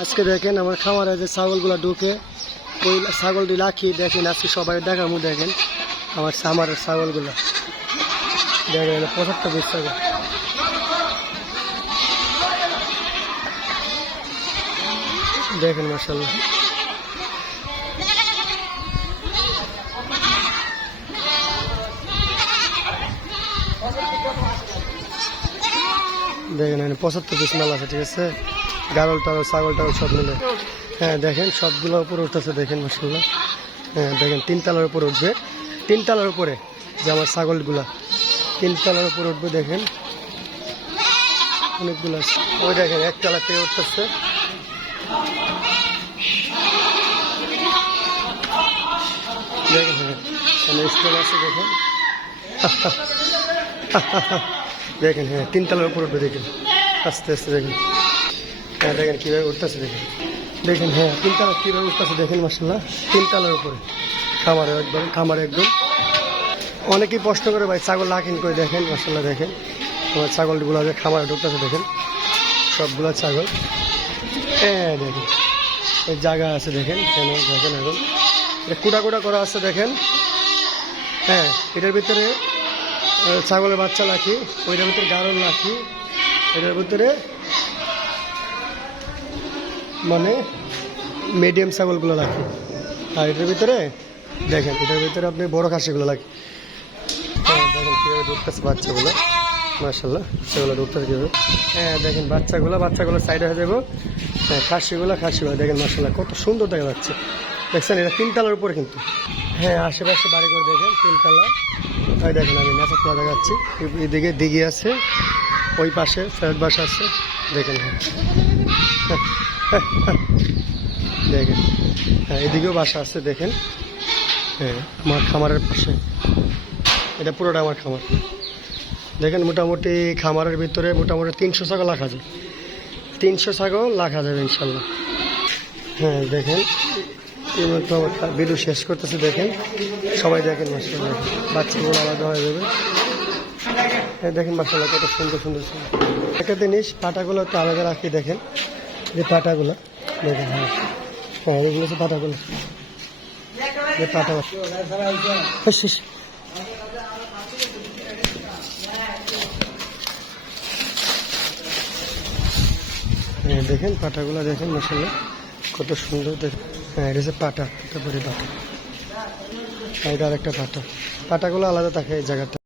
আজকে দেখেন আমার খামারে যে ছাগলগুলো ঢুকে ওই ছাগলটি রাখি দেখেন আজকে সবাই দেখামু দেখেন আমার খামারের ছাগলগুলো দেখেন 75 পিস ছাগল দেখেন মাশাআল্লাহ দেখেন 75 পিস মাল আছে, ঠিক আছে। গারল টারল ছাগল টারল সব মিলে হ্যাঁ দেখেন সবগুলো উপরে উঠতেছে দেখেন মাশাআল্লাহ। হ্যাঁ দেখেন 3 তলার উপর উঠবে, 3 তলার উপরে যে আমার ছাগলগুলা 3 তলার উপর উঠবে দেখেন অনেকগুলো আছে। ওই দেখেন 1 তলা থেকে উঠতেছে দেখেন। হ্যাঁ স্টল আছে দেখেন দেখেন। হ্যাঁ 3 তলার উপর উঠবে দেখেন আস্তে আস্তে দেখেন। হ্যাঁ দেখেন কীভাবে উঠতেছে দেখেন দেখেন। হ্যাঁ 3 তলা কীভাবে উঠতেছে দেখেন মাশাআল্লাহ। 3 তলার উপরে খামারে একদম অনেকেই প্রশ্ন করে ভাই ছাগল লাখিন করে দেখেন মাশাআল্লাহ। দেখেন আমার ছাগলগুলো যে খামারে ঢুকতেছে দেখেন সবগুলো ছাগল। হ্যাঁ দেখেন এই জায়গা আছে দেখেন কেন দেখেন এখন কুটা কুটা করা আছে দেখেন। হ্যাঁ এটার ভিতরে ছাগলের বাচ্চা রাখি, ওইটার ভিতরে গারল রাখি, এটার ভিতরে মানে মিডিয়াম ছাগলগুলো রাখি, আর এটার ভিতরে দেখেন এটার ভিতরে আপনি বড় খাসিগুলো রাখি। হ্যাঁ দেখেন কীভাবে ঢুকতেছে বাচ্চাগুলো মাশাআল্লাহ, সেগুলো ঢুকতেছে কীভাবে। হ্যাঁ দেখেন বাচ্চাগুলো সাইডে হয়ে যাবো। হ্যাঁ খাসিগুলো দেখেন মাশাআল্লাহ কত সুন্দর দেখা যাচ্ছে দেখছেন। এটা 3 তলার উপরে কিন্তু। হ্যাঁ আশেপাশে বাড়ি করে দেখেন 3 তলা। ওই দেখেন আমি নেচাতলা দেখাচ্ছি, এদিকে দিঘি আছে, ওই পাশে ফেরত বাসা আছে দেখেন। হ্যাঁ দেখেন। হ্যাঁ এদিকেও বাসা আছে দেখেন। হ্যাঁ আমার খামারের পাশে এটা পুরোটা আমার খামার দেখেন। মোটামুটি খামারের ভিতরে মোটামুটি 300 ছাগল রাখা যায়, 300 ছাগল রাখা যাবে ইনশাল্লাহ। হ্যাঁ দেখেন এইমাত্র আমার ভিডিও শেষ করতেছে দেখেন সবাই দেখেন মাশাআল্লাহ। বাচ্চাগুলো আলাদা হয়ে যাবে। হ্যাঁ দেখেন মাশাআল্লাহ কত সুন্দর সুন্দর ছিল। একটা জিনিস পাটাগুলো তো আলাদা রাখি দেখেন, যে পাটাগুলো দেখেন। হ্যাঁ হ্যাঁ এগুলো হচ্ছে পাটাগুলো, যে পাটা হ্যাঁ দেখেন পাটাগুলো দেখেন মাশাআল্লাহ কত সুন্দর দেখেন। হ্যাঁ এটা হচ্ছে পাটা, তারপরে পাটা, এটা আরেকটা পাটাগুলো আলাদা থাকে এই জায়গাটা।